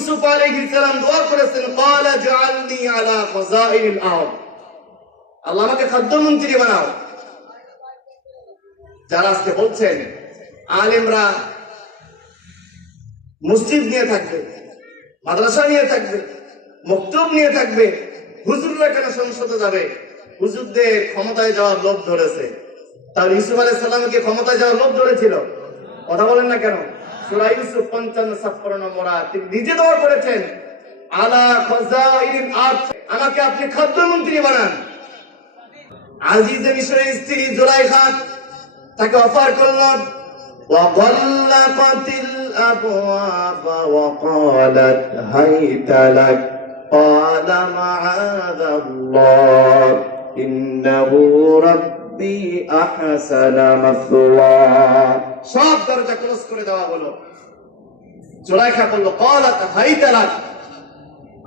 ইউসুফ আলাইহিস সালাম দোয়া করেছেন, ক্বালা জাআলনি আলা খাযাইনিল আরদ, আল্লাহ আমাকে খাদ্যমন্ত্রী বানাও। যারা আজকে বলছেন আলেমরা মসজিদ নিয়ে থাকবে, মাদ্রাসা নিয়ে থাকবে, মক্তব নিয়ে থাকবে, হুজুররা কেন সংসদে যাবে? হুজুরদের ক্ষমতায় যাওয়ার লোভ ধরেছে। তাহলে ইউসুফ আলাইহিস সালামকে ক্ষমতায় যাওয়ার লোভ ধরেছিল? কথা বলেন না কেন? সূরা ইউসুফ 55-56 নম্বর আয়াত তিনি নিজে দোয়া করেছেন, আলা খাযাইনিল আরদ, আমাকে আপনি খাদ্যমন্ত্রী বানান। আজিজে মিশরের স্ত্রী জুলাইখা তাকে অফার করলেন, ওয়াগাল্লাকাতিল আবওয়াবা ওয়াকালাত হাইতা লাক, ক্বালা মাআযাল্লাহ ইন্নাহু রাব্বি আহসানা মাসওয়া। সব দরজা ক্লোজ করে দেওয়া হলো। জুলাইখা বলল, ক্বালাত হাইতা লাক,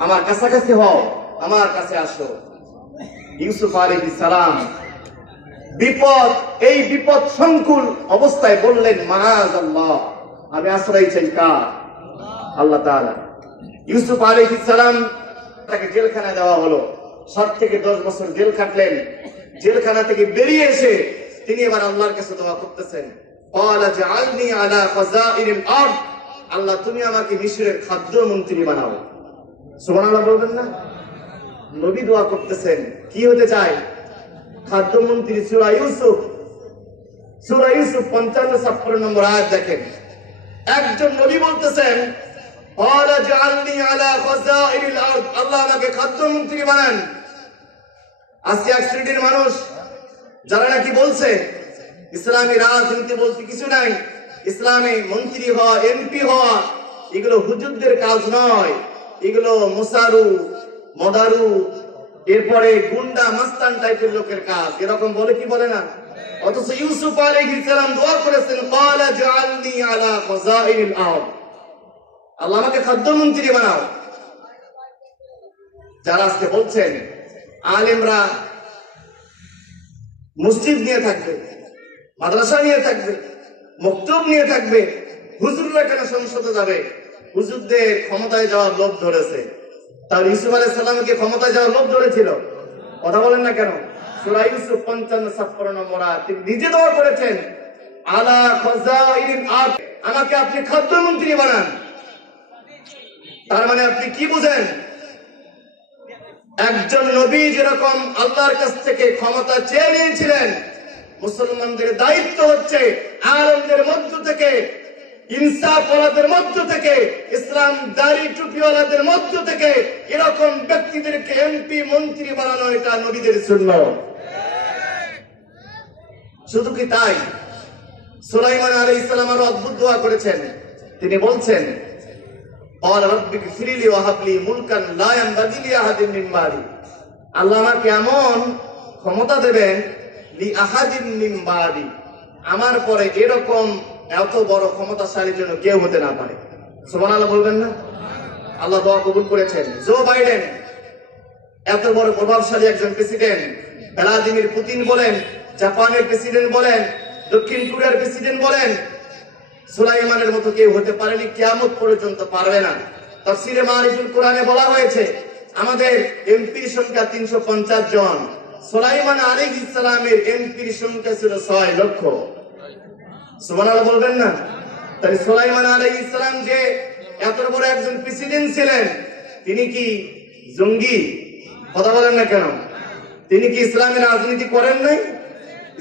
আমার কাছাকাছি হও, আমার কাছে আসো। ইউসুফ আলাইহিস সালাম বিপদ, এই বিপদ সংকুল অবস্থায় বললেন, মাআযাল্লাহ, আমি আশ্রয় চাই কার? আল্লাহ তাআলা। ইউসুফ আলাইহিস সালাম তাকে জেলখানায় দেওয়া হলো। 7 থেকে 10 বছর জেল খাটলেন। জেলখানা থেকে বেরিয়ে এসে তিনি এবার আল্লাহর কাছে দোয়া করতেছেন, ক্বালা জাআলনি আলা খাযাইনিল আরদ, আল্লাহ তুমি আমাকে মিশরের খাদ্যমন্ত্রী বানাও। সুবহানাল্লাহ বলবেন না? নবী দোয়া করতেছেন, কি হতে চায়? খাদ্যমন্ত্রী। সূরা ইউসুফ 55-56 নম্বর আয়াত দেখেন, একজন নবী বলতেছেন, ক্বালা জাআলনি আলা খাযাইনিল আরদ, আল্লাহ আমাকে খাদ্যমন্ত্রী বানান। আজকে এক শ্রেণীর মানুষ যারা নাকি বলছে ইসলামী রাজনীতি বলতে কিছু নাই, ইসলামে মন্ত্রী হওয়া, এমপি হওয়া এগুলো হুজুরদের কাজ নয়, এগুলো মুসারু, মদারু, এরপরে গুন্ডা মাস্তান টাইপের লোকের কাজ, এরকম বলে কি বলে না? অথচ ইউসুফ আলাইহিস সালাম দোয়া করেছেন, ক্বালা জাআলনি আলা খাযাইনিল আরদ, আল্লাহ আমাকে খাদ্যমন্ত্রী বানাও। যারা আজকে বলছেন আলেমরা মসজিদ নিয়ে থাকবে, মাদ্রাসা নিয়ে থাকবে, মক্তব নিয়ে থাকবে, হুজুররা কেন সংসদে যাবে? হুজুরদের ক্ষমতায় যাওয়ার লোভ ধরেছে। তাহলে ইউসুফ আলাইহিস সালামকে ক্ষমতায় যাওয়ার লোভ ধরেছিল? কথা বলেন না কেন? সূরা ইউসুফ 55-56 নম্বর আয়াত তিনি নিজে দোয়া করেছেন, আলা খাযাইনিল আরদ, আমাকে আপনি খাদ্যমন্ত্রী বানান। তার মানে আপনি কি বুঝেন? একজন নবী যেরকম আল্লাহর কাছ থেকে ক্ষমতা চেয়ে নিয়েছিলেন, মুসলমানদের দায়িত্ব হচ্ছে আলেমদের মধ্য থেকে, ইনসাফ ওয়ালাদের মধ্য থেকে, ইসলাম দাড়ি টুপিওয়ালাদের মধ্য থেকে এরকম ব্যক্তিদেরকে এমপি মন্ত্রী বানানো, এটা নবীদের সুন্নাত। শুধু কি তাই, সুলাইমান আলাইহিস সালাম আরো অদ্ভুত দোয়া করেছেন। তিনি বলছেন, ক্বালা রাব্বি গফিরলি ওয়া হাবলি মুলকান লা ইয়ানবাগি লি আহাদিন মিন বাদি, আল্লাহ আমাকে এমন ক্ষমতা দেবেন, লি আহাদিন মিন বাদি, আমার পরে এরকম এত বড় ক্ষমতাশালী যেন কেউ হতে না পারে। সুবহানাল্লাহ বলবেন না? আল্লাহ দোয়া কবুল করেছেন। জো বাইডেন এত বড় প্রভাবশালী একজন প্রেসিডেন্ট, ভ্লাদিমির পুতিন বলেন, জাপানের প্রেসিডেন্ট বলেন, দক্ষিণ কোরিয়ার প্রেসিডেন্ট বলেন, সুলাইমানের মতো কেউ হতে পারেনি, কিয়ামত পর্যন্ত পারবে না। তাফসীরে মারিফুল কোরআনে বলা হয়েছে আমাদের এমপির সংখ্যা 350 জন, সুলাইমান আলাইহিস সালামের এমপির সংখ্যা ছিল 6 লক্ষ। সুবহানাল্লাহ বলবেন না? তাই সুলাইমান আলাইহিস সালাম যে এত বড় একজন প্রেসিডেন্ট ছিলেন, তিনি কি জঙ্গি? কথা বলেন না কেন? তিনি কি ইসলামের রাজনীতি করেন নাই?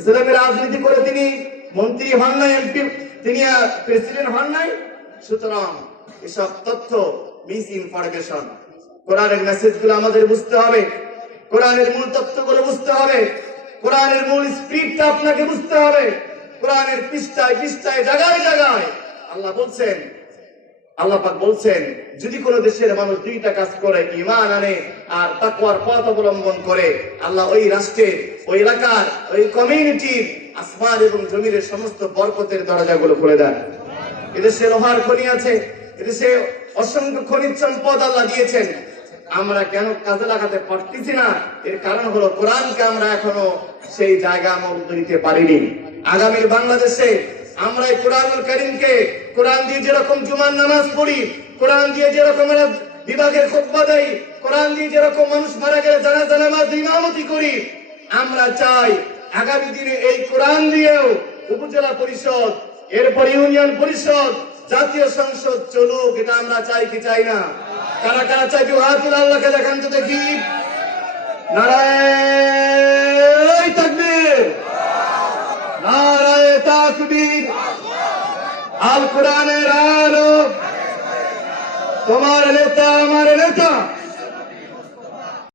ইসলামের রাজনীতি করে তিনি মন্ত্রী হন নাই, এমপি, তিনি প্রেসিডেন্ট হন নাই। সুতরাং এসব তথ্য মিস ইনফরমেশন। কোরআনের মেসেজগুলো আমাদের বুঝতে হবে, কোরআনের মূল তথ্যগুলো বুঝতে হবে, কোরআনের মূল স্পিরিটটা আপনাকে বুঝতে হবে। কোরআনের পৃষ্ঠায় পৃষ্ঠায়, জায়গায় জায়গায় আল্লাহ বলছেন, আল্লাহ পাক বলছেন, যদি কোন দেশের মানুষ দুইটা কাজ করে, ঈমান আনে আর তাকওয়ার পথ অবলম্বন করে, আল্লাহ ওই রাষ্ট্রের, ওই এলাকার, ওই কমিউনিটির আসমান এবং জমিনের সমস্ত বরকতের দরজাগুলো খুলে দেন। এদেশে লোহার খনি আছে, এদেশে অসংখ্য খনিজ সম্পদ আল্লাহ দিয়েছেন, আমরা কেন কাজে লাগাতে পারতেছি না? এর কারণ হলো কোরআনকে আমরা এখনো সেই জায়গা মতো দিতে পারিনি। আগামী বাংলাদেশে আমরা এই কোরআনুল কারীমকে, কোরআন দিয়ে যেরকম জুমার নামাজ পড়ি, কোরআন দিয়ে যেরকম বিভাগের খুতবা দেই, কোরআন দিয়ে যেরকম মানুষ মারা গেলে জানাজা নামাজ ইমামতি করি, আমরা চাই আগামী দিনে এই কোরআন দিয়েও উপজেলা পরিষদ, এরপর ইউনিয়ন পরিষদ, জাতীয় সংসদ চলুক। এটা আমরা চাই কি চাই না? কারা কারা চাই হাত তুলে আল্লাহকে দেখান তো দেখি। নারায়ে তাকবীর, নারায়ে তাকবীর। আল কোরআনের আলো, তোমার নেতা আমার নেতা।